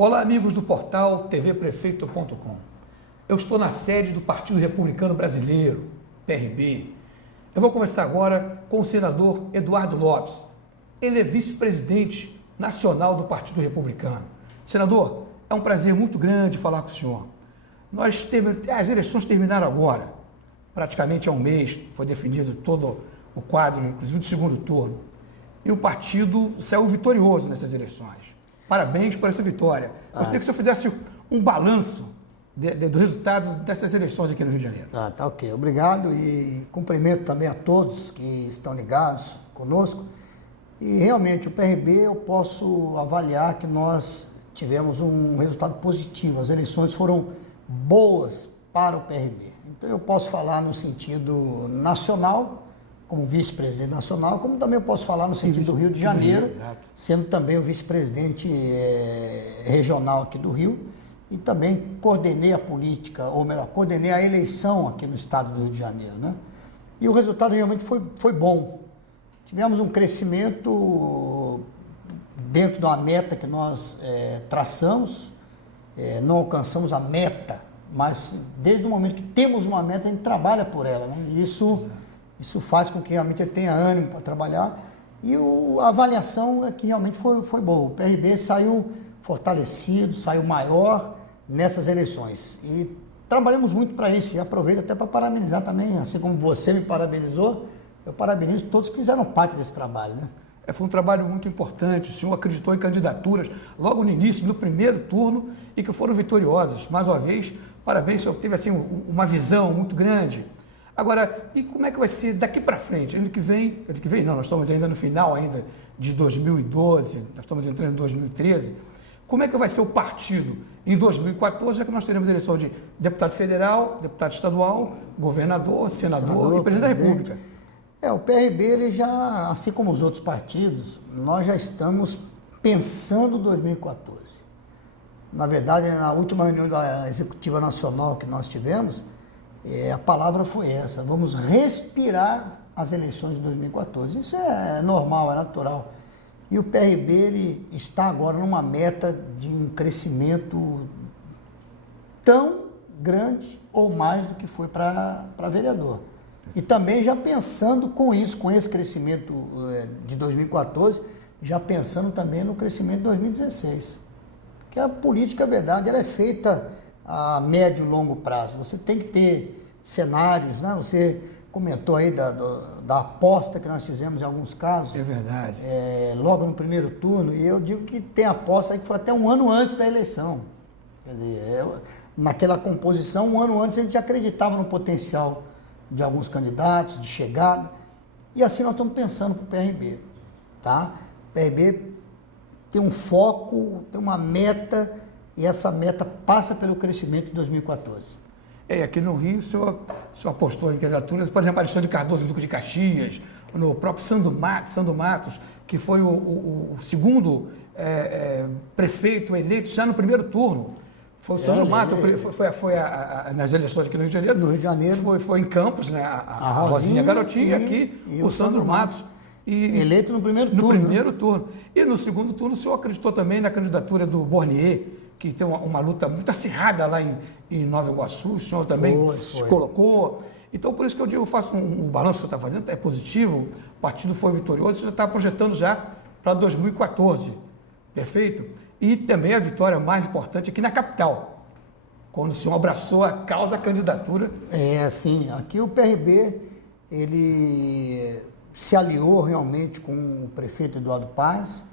Olá, amigos do portal tvprefeito.com. Eu estou na sede do Partido Republicano Brasileiro, PRB. Eu vou conversar agora com o senador Eduardo Lopes. Ele é vice-presidente nacional do Partido Republicano. Senador, é um prazer muito grande falar com o senhor. As eleições terminaram agora, praticamente há um mês, foi definido todo o quadro, inclusive do segundo turno. E o partido saiu vitorioso nessas eleições. Parabéns por essa vitória. Gostaria que o senhor fizesse um balanço do resultado dessas eleições aqui no Rio de Janeiro. Tá ok. Obrigado e cumprimento também a todos que estão ligados conosco. E realmente o PRB eu posso avaliar que nós tivemos um resultado positivo. As eleições foram boas para o PRB. Então eu posso falar no sentido nacional, como vice-presidente nacional, como também eu posso falar no sentido do Rio de Janeiro, sendo também o vice-presidente regional aqui do Rio, e também coordenei a política, ou melhor, coordenei a eleição aqui no estado do Rio de Janeiro, né? E o resultado realmente foi bom. Tivemos um crescimento dentro da meta que nós traçamos, não alcançamos a meta, mas desde o momento que temos uma meta, a gente trabalha por ela, né? Isso faz com que realmente eu tenha ânimo para trabalhar e a avaliação é que realmente foi boa. O PRB saiu fortalecido, saiu maior nessas eleições e trabalhamos muito para isso e aproveito até para parabenizar também, assim como você me parabenizou, eu parabenizo todos que fizeram parte desse trabalho, né? Foi um trabalho muito importante, o senhor acreditou em candidaturas logo no início, no primeiro turno e que foram vitoriosas. Mais uma vez, parabéns, o senhor teve assim uma visão muito grande. Agora, e como é que vai ser daqui para frente? Ano que vem não, nós estamos ainda no final ainda de 2012, nós estamos entrando em 2013. Como é que vai ser o partido em 2014, já que nós teremos eleição de deputado federal, deputado estadual, governador, senador e presidente da República? O PRB, ele já, assim como os outros partidos, nós já estamos pensando 2014. Na verdade, na última reunião da Executiva Nacional que nós tivemos, a palavra foi essa: vamos respirar as eleições de 2014. Isso é normal, é natural. E o PRB ele está agora numa meta de um crescimento tão grande ou mais do que foi para vereador. E também já pensando com isso, com esse crescimento de 2014, já pensando também no crescimento de 2016. Porque a política, a verdade, ela é feita a médio e longo prazo. Você tem que ter cenários, né? Você comentou aí da aposta que nós fizemos em alguns casos. É verdade. Logo no primeiro turno, e eu digo que tem aposta aí que foi até um ano antes da eleição. Quer dizer, naquela composição, um ano antes a gente acreditava no potencial de alguns candidatos, de chegada, e assim nós estamos pensando para o PRB, tá? O PRB tem um foco, tem uma meta, e essa meta passa pelo crescimento de 2014. Aqui no Rio, o senhor apostou em candidaturas, por exemplo, Alexandre Cardoso, Duque de Caxias, no próprio Sandro Matos, que foi o segundo prefeito eleito já no primeiro turno. Foi o Sandro Matos, foi nas eleições aqui no Rio de Janeiro. No Rio de Janeiro. Foi em Campos, né? A Rosinha Garotinha, aqui o Sandro Matos. Eleito no primeiro turno. No primeiro turno. E no segundo turno, o senhor acreditou também na candidatura do Bornier, que tem uma luta muito acirrada lá em Nova Iguaçu, o senhor também se colocou. Então, por isso que eu digo, eu faço um balanço que você está fazendo, é positivo, o partido foi vitorioso, você já está projetando já para 2014, perfeito? E também a vitória mais importante aqui na capital, quando o senhor abraçou a causa, a candidatura. Sim, aqui o PRB, ele se aliou realmente com o prefeito Eduardo Paes,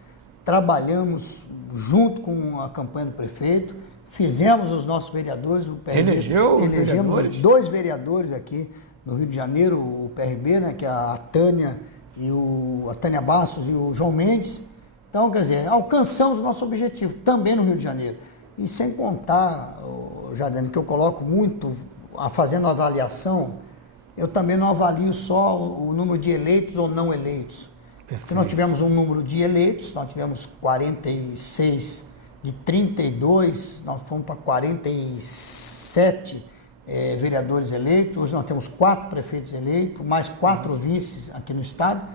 trabalhamos junto com a campanha do prefeito, fizemos os nossos vereadores, o PRB elegemos 2 vereadores aqui no Rio de Janeiro, o PRB, né, que é a Tânia Bastos e o João Mendes. Então, quer dizer, alcançamos o nosso objetivo também no Rio de Janeiro. E sem contar, Jardine, que eu coloco muito, fazendo avaliação, eu também não avalio só o número de eleitos ou não eleitos. Porque nós tivemos um número de eleitos, nós tivemos 46 de 32, nós fomos para 47 vereadores eleitos, hoje nós temos 4 prefeitos eleitos, mais 4 vices aqui no estado,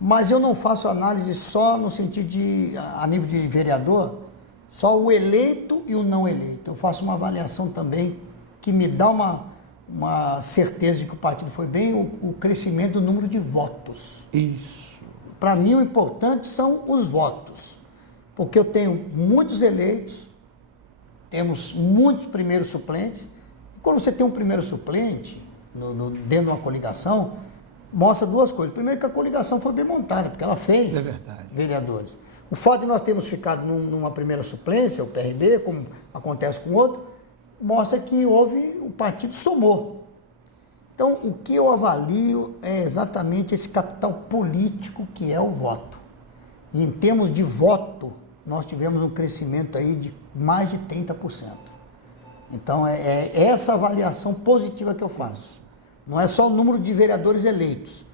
mas eu não faço análise só no sentido de, a nível de vereador, Só o eleito e o não eleito. Eu faço uma avaliação também que me dá uma certeza de que o partido foi bem, o crescimento do número de votos. Isso. Para mim, o importante são os votos, porque eu tenho muitos eleitos, temos muitos primeiros suplentes. E quando você tem um primeiro suplente dentro de uma coligação, mostra duas coisas. Primeiro, que a coligação foi bem montada, porque ela fez vereadores. O fato de nós termos ficado numa primeira suplência, o PRB, como acontece com outro, mostra que o partido somou. Então, o que eu avalio é exatamente esse capital político que é o voto. E em termos de voto, nós tivemos um crescimento aí de mais de 30%. Então, é essa avaliação positiva que eu faço. Não é só o número de vereadores eleitos,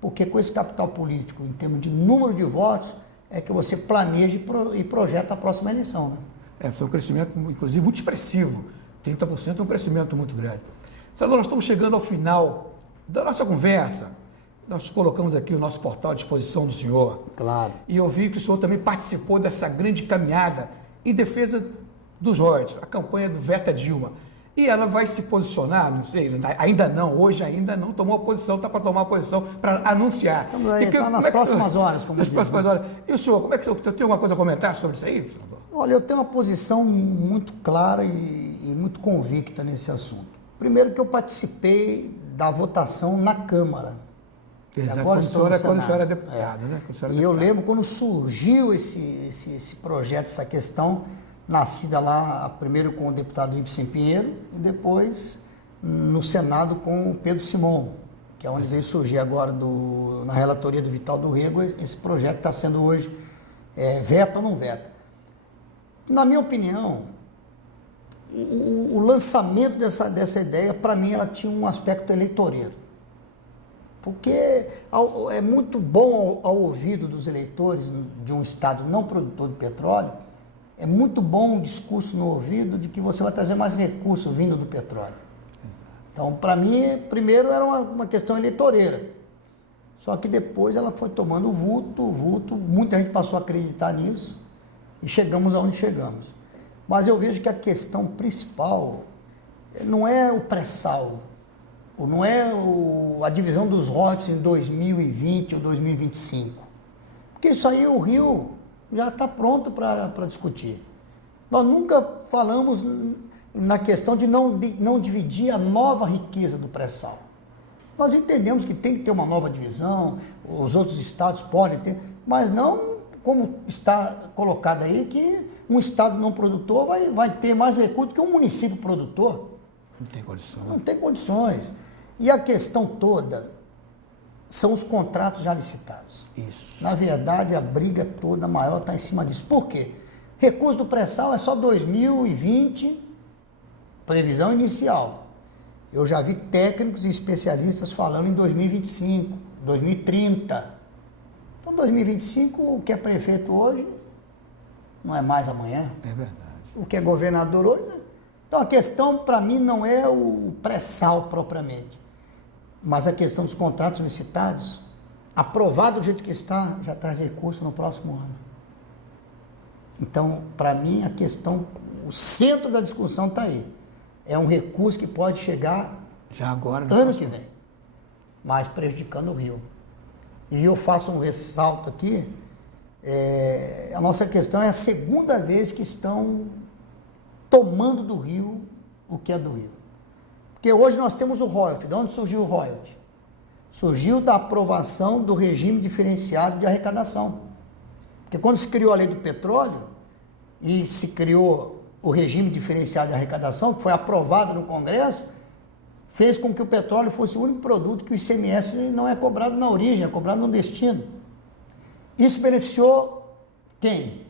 porque com esse capital político, em termos de número de votos, é que você planeja e projeta a próxima eleição. Né? Foi um crescimento, inclusive, muito expressivo. 30% é um crescimento muito grande. Senador, nós estamos chegando ao final da nossa conversa. Nós colocamos aqui o nosso portal à disposição do senhor. Claro. E eu vi que o senhor também participou dessa grande caminhada em defesa dos royalties, a campanha do Veta Dilma. E ela vai se posicionar, não sei, ainda não, hoje ainda não tomou a posição, está para tomar a posição para anunciar. Estamos aí, está nas próximas horas, como nas próximas horas. E o senhor, como é que o senhor tem alguma coisa a comentar sobre isso aí, senador? Olha, eu tenho uma posição muito clara e muito convicta nesse assunto. Primeiro que eu participei da votação na Câmara. Exato, quando o senhor era deputado, né? E eu lembro quando surgiu esse projeto, essa questão, nascida lá primeiro com o deputado Ibsen Pinheiro e depois no Senado com o Pedro Simon, que é onde veio surgir agora na relatoria do Vital do Rego, esse projeto está sendo hoje veto ou não veto. Na minha opinião, o lançamento dessa ideia, para mim, ela tinha um aspecto eleitoreiro. Porque é muito bom ao ouvido dos eleitores de um estado não produtor de petróleo, é muito bom um discurso no ouvido de que você vai trazer mais recursos vindo do petróleo. Então, para mim, primeiro era uma questão eleitoreira. Só que depois ela foi tomando vulto, muita gente passou a acreditar nisso e chegamos aonde chegamos. Mas eu vejo que a questão principal não é o pré-sal, não é a divisão dos royalties em 2020 ou 2025. Porque isso aí o Rio já está pronto para discutir. Nós nunca falamos na questão de não dividir a nova riqueza do pré-sal. Nós entendemos que tem que ter uma nova divisão, os outros estados podem ter, mas não como está colocado aí, que um estado não produtor vai ter mais recursos que um município produtor. Não tem condições. Não tem condições. E a questão toda são os contratos já licitados. Isso. Na verdade, a briga toda maior está em cima disso. Por quê? Recurso do pré-sal é só 2020, previsão inicial. Eu já vi técnicos e especialistas falando em 2025, 2030. Então, 2025, o que é prefeito hoje, não é mais amanhã. É verdade. O que é governador hoje, né? Então, a questão, para mim, não é o pré-sal propriamente, mas a questão dos contratos licitados, aprovado do jeito que está, já traz recurso no próximo ano. Então, para mim, a questão, o centro da discussão está aí. É um recurso que pode chegar já agora, ano que vem, mas prejudicando o Rio. E eu faço um ressalto aqui, a nossa questão é a segunda vez que estão tomando do Rio o que é do Rio. Porque hoje nós temos o royalty. De onde surgiu o royalty? Surgiu da aprovação do regime diferenciado de arrecadação. Porque quando se criou a lei do petróleo e se criou o regime diferenciado de arrecadação, que foi aprovado no Congresso, fez com que o petróleo fosse o único produto que o ICMS não é cobrado na origem, é cobrado no destino. Isso beneficiou quem?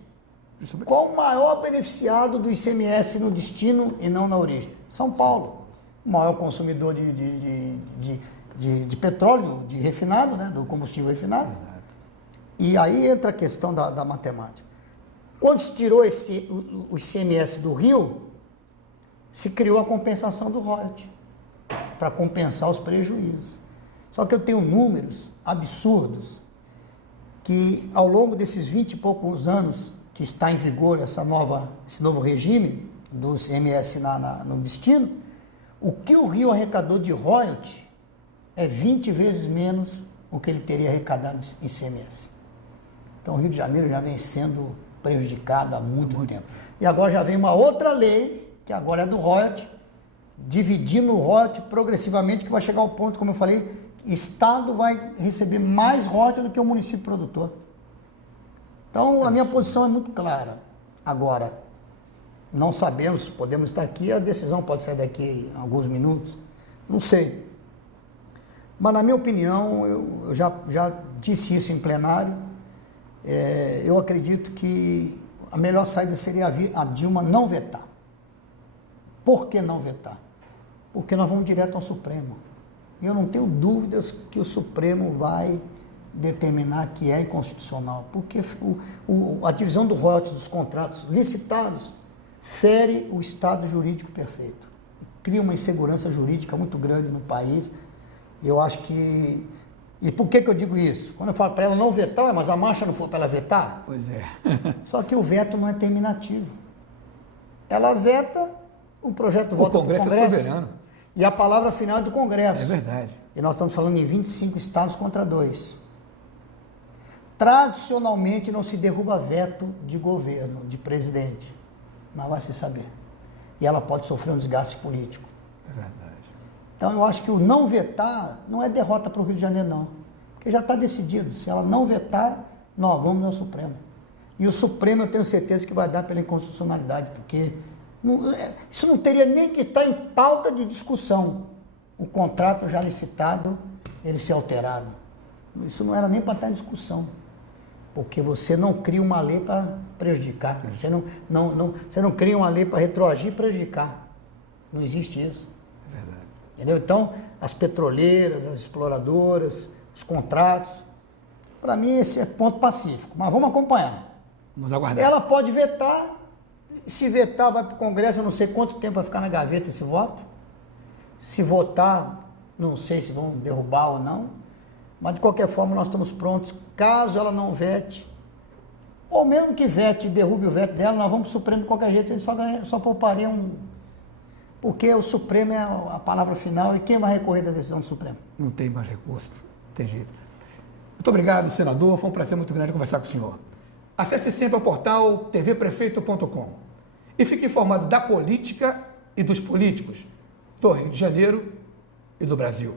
Qual o maior beneficiado do ICMS no destino e não na origem? São Paulo, o maior consumidor de petróleo, de refinado, né, do combustível refinado. Exato. E aí entra a questão da matemática. Quando se tirou o ICMS do Rio, se criou a compensação do royalty, para compensar os prejuízos. Só que eu tenho números absurdos, que ao longo desses 20 e poucos anos que está em vigor esse novo regime do ICMS no destino, o que o Rio arrecadou de royalty é 20 vezes menos o que ele teria arrecadado em ICMS. Então o Rio de Janeiro já vem sendo prejudicado há muito tempo. E agora já vem uma outra lei, que agora é do royalty, dividindo o royalty progressivamente, que vai chegar ao ponto, como eu falei, Estado vai receber mais royalty do que o município produtor. Então, a minha posição é muito clara. Agora, não sabemos, podemos estar aqui, a decisão pode sair daqui a alguns minutos, não sei. Mas, na minha opinião, eu já disse isso em plenário, eu acredito que a melhor saída seria a Dilma não vetar. Por que não vetar? Porque nós vamos direto ao Supremo. E eu não tenho dúvidas que o Supremo vai determinar que é inconstitucional, porque a divisão do royalties dos contratos licitados fere o Estado jurídico perfeito. Cria uma insegurança jurídica muito grande no país. Eu acho que... E por que eu digo isso? Quando eu falo para ela não vetar, mas a marcha não foi para ela vetar? Pois é. Só que o veto não é terminativo. Ela veta, o projeto volta para o Congresso. O Congresso é soberano. E a palavra final é do Congresso. É verdade. E nós estamos falando em 25 estados contra 2. Tradicionalmente não se derruba veto de governo, de presidente. Mas vai se saber. E ela pode sofrer um desgaste político. É verdade. Então eu acho que o não vetar não é derrota para o Rio de Janeiro, não. Porque já está decidido. Se ela não vetar, nós vamos ao Supremo. E o Supremo eu tenho certeza que vai dar pela inconstitucionalidade, porque isso não teria nem que estar em pauta de discussão. O contrato já licitado, ele ser alterado. Isso não era nem para estar em discussão. Porque você não cria uma lei para prejudicar. Você não cria uma lei para retroagir e prejudicar. Não existe isso. É verdade. Entendeu? Então, as petroleiras, as exploradoras, os contratos, para mim esse é ponto pacífico. Mas vamos acompanhar. Vamos aguardar. Ela pode vetar, se vetar vai para o Congresso, eu não sei quanto tempo vai ficar na gaveta esse voto. Se votar, não sei se vão derrubar ou não, mas de qualquer forma nós estamos prontos, caso ela não vete, ou mesmo que vete e derrube o veto dela, nós vamos para o Supremo de qualquer jeito, ele só pouparia porque o Supremo é a palavra final e quem vai recorrer da decisão do Supremo? Não tem mais recurso, não tem jeito. Muito obrigado, senador, foi um prazer muito grande conversar com o senhor. Acesse sempre o portal tvprefeito.com e fique informado da política e dos políticos do Rio de Janeiro e do Brasil.